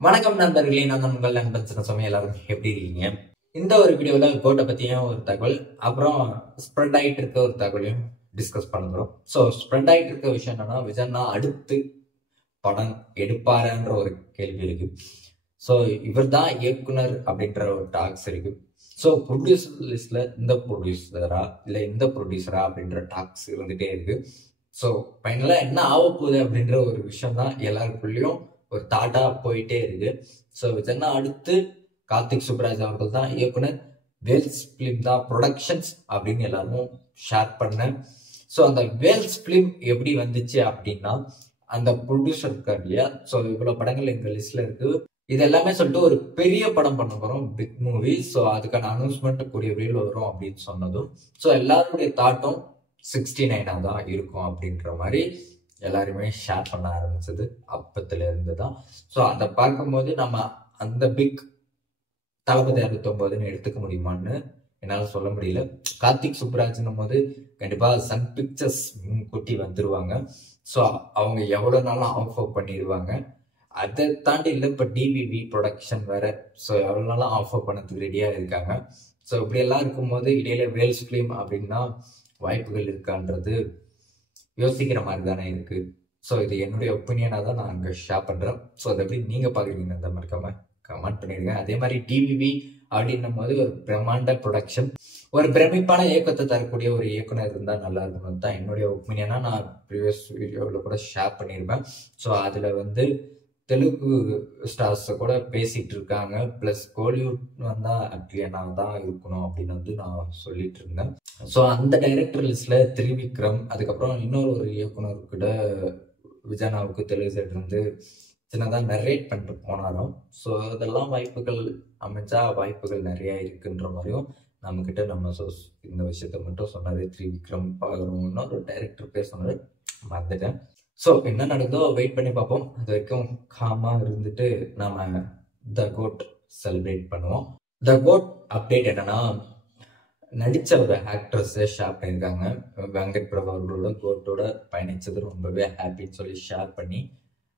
வணக்கம் நண்பர்களே, நான் உங்கள் நண்பன் சின்னசாமி. எல்லாரும் எப்படி இருக்கீங்க? இந்த ஒரு வீடியோல கோட்டை பத்தியும் ஒரு தகவல், அப்புறம் ஸ்ப்ரெட் ஆயிட்டு இருக்க ஒரு தகவலையும் டிஸ்கஸ் பண்ணுறோம். ஸோ ஸ்ப்ரெட் ஆயிட்டு இருக்க விஷயம் என்னன்னா, விஜய்னா அடுத்து படம் எடுப்பாருன்ற ஒரு கேள்வி இருக்கு. ஸோ இவர் தான் இயக்குனர் அப்படின்ற ஒரு டாக்ஸ் இருக்கு. ஸோ ப்ரொடியூசர் லிஸ்ட்ல இந்த ப்ரொடியூசரா இல்லை இந்த ப்ரொடியூசரா அப்படின்ற டாக்ஸ் இருந்துட்டே இருக்கு. ஸோ ஃபைனலாக என்ன ஆக போகுது அப்படின்ற ஒரு விஷயம் தான் எல்லாருக்குள்ளேயும் ஒரு தாட்டா போயிட்டே இருக்கு. ஸோ விஜய்னா அடுத்து கார்த்திக் சுப்ராஜ் அவர்கள் தான் இயக்குனர், வேல்ஸ் பிலிம் தான் ப்ரொடக்ஷன்ஸ் அப்படின்னு எல்லாரும் ஷேர் பண்ணேன். ஸோ அந்த வேல்ஸ் பிலிம் எப்படி வந்துச்சு அப்படின்னா, அந்த ப்ரொடியூசர் இருக்கார் இல்லையா, ஸோ இவ்வளோ படங்கள் எங்கள் லிஸ்ட்ல இருக்கு, இது எல்லாமே சொல்லிட்டு ஒரு பெரிய படம் பண்ண போறோம், பிக் மூவி. ஸோ அதுக்கான அனௌன்ஸ்மெண்ட் கூடிய விரைவில் வரும் அப்படின்னு சொன்னதும், ஸோ எல்லாருடைய தாட்டும் 69 தான் இருக்கும் அப்படின்ற மாதிரி எல்லாருமே ஷேர் பண்ண ஆரம்பிச்சது அப்பத்துல இருந்து தான். ஸோ அதை பார்க்கும்போது நம்ம அந்த பிக் தளபதி 69ன்னு எடுத்துக்க முடியுமான்னு என்னால் சொல்ல முடியல. கார்த்திக் சுப்ராஜ்னும் போது கண்டிப்பா சன் பிக்சர்ஸ் முன்கூட்டி வந்துருவாங்க. ஸோ அவங்க எவ்வளோ நாளும் ஆஃப் பண்ணிடுவாங்க. அதை தாண்டி இல்லை, இப்போ டிவிவி ப்ரொடக்ஷன் வேற, ஸோ எவ்வளோ நாளும் ஆஃப் பண்ணதுக்கு ரெடியாக இருக்காங்க. ஸோ இப்படியெல்லாம் இருக்கும்போது இடையில வேல்ஸ் ஃபிலிம் அப்படின்னா வாய்ப்புகள் இருக்கான்றது யோசிக்கிற மாதிரி தானே இருக்கு. ஸோ இது என்னுடைய ஒப்பீனியனாக தான் நான் அங்கே ஷேர் பண்ணுறேன். ஸோ அதை எப்படி நீங்கள் பார்க்குறீங்க, அந்த மறக்காம கமெண்ட் பண்ணிடுங்க. அதே மாதிரி டிவிவி அப்படின்னும் போது ஒரு பிரம்மாண்ட ப்ரொடக்ஷன், ஒரு பிரமிப்பான இயக்கத்தை தரக்கூடிய ஒரு இயக்குனர் இருந்தால் நல்லா இருக்கணும் தான் என்னுடைய ஒப்பீனியனாக நான் ப்ரீவியஸ் வீடியோவில் கூட ஷேர் பண்ணியிருப்பேன். ஸோ அதில் வந்து தெலுங்கு ஸ்டார்ஸ் கூட பேசிட்டு இருக்காங்க. பிளஸ் கோலிவுட் வந்தா அட்லியனா தான் இருக்கணும் அப்படின்னு வந்து நான் சொல்லிட்டு இருந்தேன். ஸோ அந்த டைரக்டர் லிஸ்ட்ல திரிவிக்ரம், அதுக்கப்புறம் இன்னொரு ஒரு இயக்குனர் கூட விஜயனாவுக்கு தெலுங்கு சைடு இருந்து சின்னதாக நரேட் பண்ணிட்டு போனாலும், ஸோ அதெல்லாம் வாய்ப்புகள் அமைஞ்சா வாய்ப்புகள் நிறைய இருக்குன்ற மாதிரியும் நம்மக்கிட்ட நம்ம இந்த விஷயத்த மட்டும் சொன்னாரு. திரிவிக்ரம் பார்க்கணும், இன்னொரு டைரக்டர் பேர் சொன்னாரு, மறந்துட்டேன். ஸோ என்ன நடக்குதோ வெயிட் பண்ணி பார்ப்போம். அது வரைக்கும் காமா இருந்துட்டு நாம த கோட் செலிப்ரேட் பண்ணுவோம். த கோட் அப்டேட் என்னன்னா, நடித்த ஒரு ஆக்ட்ரஸை ஷேர் பண்ணியிருக்காங்க. வெங்கட் பிரபு அவர்களோட கோட்டோட பயணிச்சது ரொம்பவே ஹாப்பின்னு சொல்லி ஷேர் பண்ணி,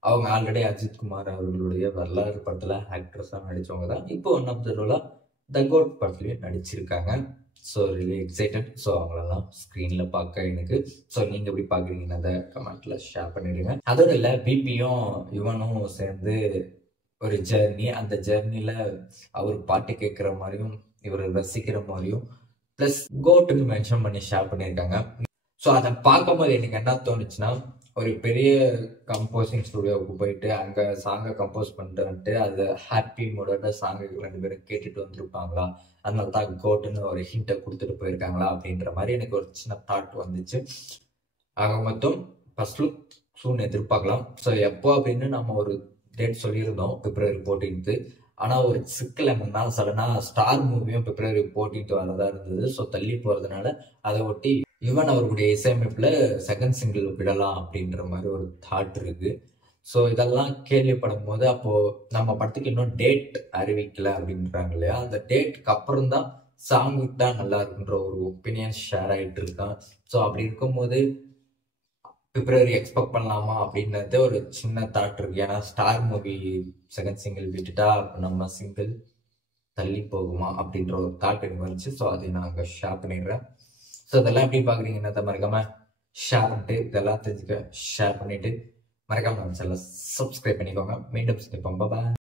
அவங்க ஆல்ரெடி அஜித் குமார் அவர்களுடைய வரலாறு படத்தில் ஆக்ட்ரஸாக நடித்தவங்க தான். இப்போ ஒன் ஆஃப் த ரோலாக த கோட் படத்துலையும் நடிச்சிருக்காங்க. So really excited. ஸோ அவங்களெல்லாம் ஸ்க்ரீனில் பார்க்க எனக்கு. ஸோ நீங்கள் எப்படி பார்க்குறீங்கன்னு அதை கமெண்ட்டில் ஷேர் பண்ணிடுங்க. அதோட இல்லை, பிபியும் இவனும் சேர்ந்து ஒரு ஜேர்னி, அந்த ஜேர்னியில் அவர் பாட்டு கேட்குற மாதிரியும் இவர் ரசிக்கிற மாதிரியும் ப்ளஸ் கோட்டுன்னு மென்ஷன் பண்ணி ஷேர் பண்ணியிருக்காங்க. ஸோ அதை பார்க்கும்போது எனக்கு என்ன தோணுச்சுன்னா, ஒரு பெரிய கம்போசிங் ஸ்டுடியோவுக்கு போயிட்டு அங்கே சாங்கை கம்போஸ் பண்ணிட்டு வந்துட்டு அது ஹாப்பி மூடோட சாங்கை 2 பேரும் கேட்டுட்டு வந்திருப்பாங்களா, அதனால தான் கோட்டுன்னு ஒரு ஹிண்ட்டை கொடுத்துட்டு போயிருக்காங்களா அப்படின்ற மாதிரி எனக்கு ஒரு சின்ன தாட் வந்துச்சு. ஆக மொத்தம் ஃபர்ஸ்ட் லுக் சூன் எதிர்பார்க்கலாம். ஸோ எப்போ அப்படின்னு நம்ம ஒரு டேட் சொல்லியிருந்தோம், February 14. ஆனால் ஒரு சிக்கல் என்னன்னா, சடனாக ஸ்டார் மூவியும் February 14 வரதா இருந்தது. ஸோ தள்ளி போகிறதுனால அதை ஒட்டி யுவன் அவர்களுடைய இசையமைப்பில் செகண்ட் சிங்கிள் விடலாம் அப்படின்ற மாதிரி ஒரு தாட் இருக்கு. ஸோ இதெல்லாம் கேள்விப்படும் போது, அப்போது நம்ம படத்துக்கு இன்னும் டேட் அறிவிக்கல அப்படின்றாங்க இல்லையா, அந்த டேட்டுக்கு அப்புறம் தான் சாங் விட்டா நல்லா இருக்குன்ற ஒரு ஒப்பீனியன் ஷேர் ஆகிட்டு இருக்கான். ஸோ அப்படி இருக்கும்போது February எக்ஸ்பெக்ட் பண்ணலாமா அப்படின்றது ஒரு சின்ன தாட் இருக்கு. ஏன்னா ஸ்டார் மூவி செகண்ட் சிங்கிள் விட்டுட்டா நம்ம சிங்கிள் தள்ளி போகுமா அப்படின்ற ஒரு தாட் எனக்கு வந்துச்சு. ஸோ அதை நான் அங்கே ஷேர் பண்ணிடுறேன். ஸோ இதெல்லாம் எப்படி பார்க்குறீங்கன்னு மறக்காம ஷேர் பண்ணிட்டு, இதெல்லாம் தெரிஞ்சுக்க ஷேர் பண்ணிட்டு மறக்காம நம்ம சேனலை சப்ஸ்கிரைப் பண்ணிக்கோங்க. மீண்டும் சந்திப்போம். பாய்.